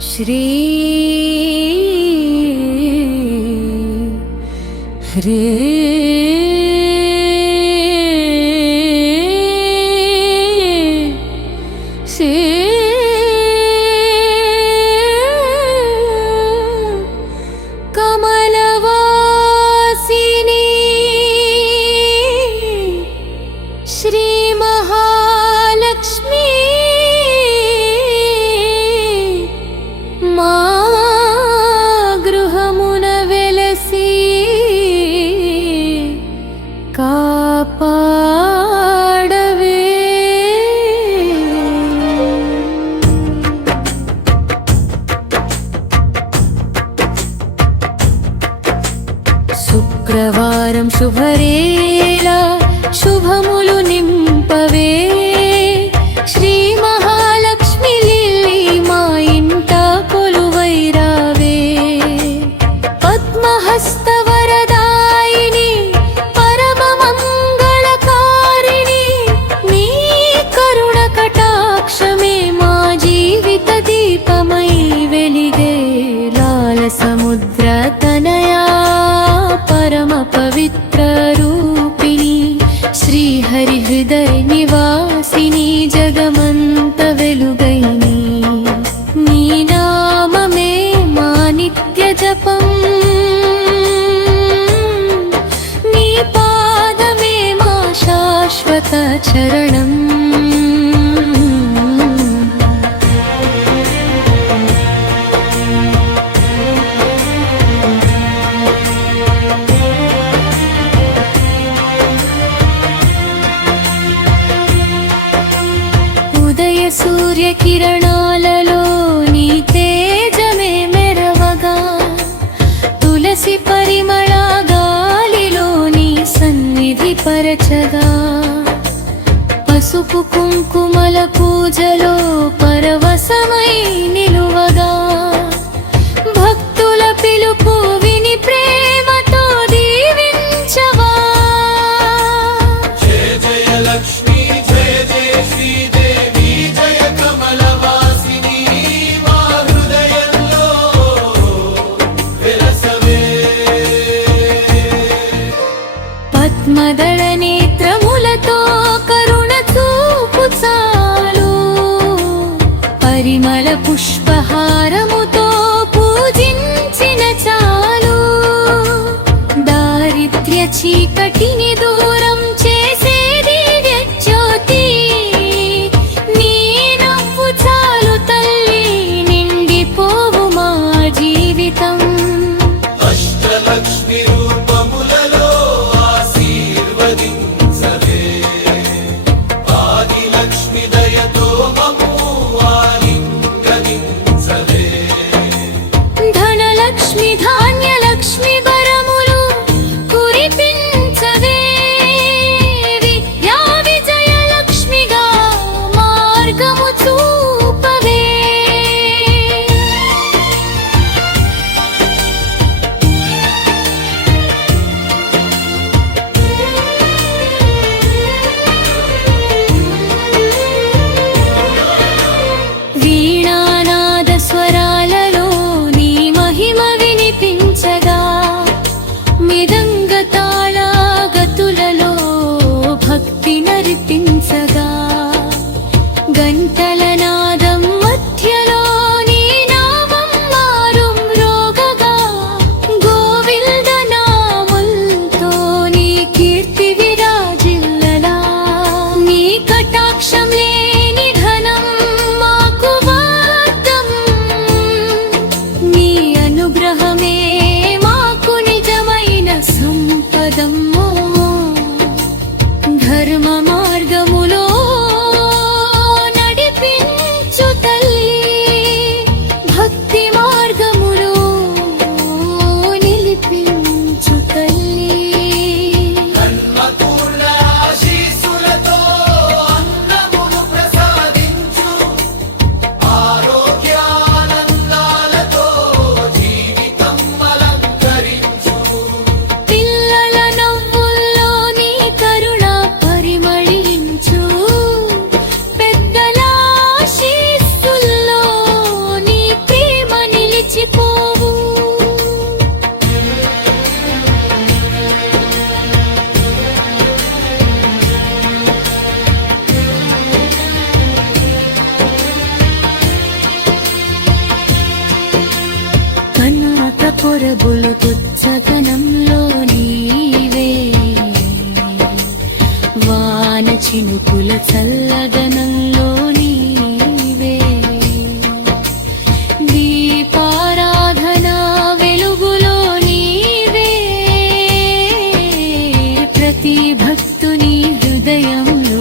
श्री हरे శుక్రవారం శుభరేలా శుభములు నింపవే శ్రీ మహాలక్ష్మి లిల్లీ మా ఇంట కొలువైరావే పద్మహస్త వరదాయిని పరమ మంగళకారిణి నీ కరుణ కటాక్షమే మా జీవిత దీపమై వెలిగే లాల సముద్ర తనయా परम पवित्र रूपिणी श्री हरि हृदय निवासिनी जगमंत वेलुगैनी नी नाममे मा नित्य जपं नी पादमे मा शाश्वत चरणम् సూర్య కిరణాలలో నీ తేజమే మెరవగా తులసి పరిమళ గాలిలో నీ సన్నిధి పరచగా పసుపు కుంకుమల పూజలో పరవశమై నిలువగా భక్తుల పిలుపు విని ప్రేమతో దీవించవా జయ జయ లక్ష్మీ జయ జయ శ్రీదేవి పద్మదళ నేత్రములతో కరుణ చూపు చాలు పరిమళ పుష్పహారముతో పూజించిన చాలు దారిద్ర్య చీకటిని దూరం చేసే దివ్య జ్యోతి నీ నవ్వు చాలు తల్లి నిండిపోవు మా జీవితం అష్టలక్ష్మి రూపములలో ఆశీర్వదించ పరబులు పుచ్చకనంలో నీవే వాన చినుకుల చల్లదనంలో నీవే దీపారాధన వెలుగులో నీవే ప్రతి భక్తుని హృదయంలో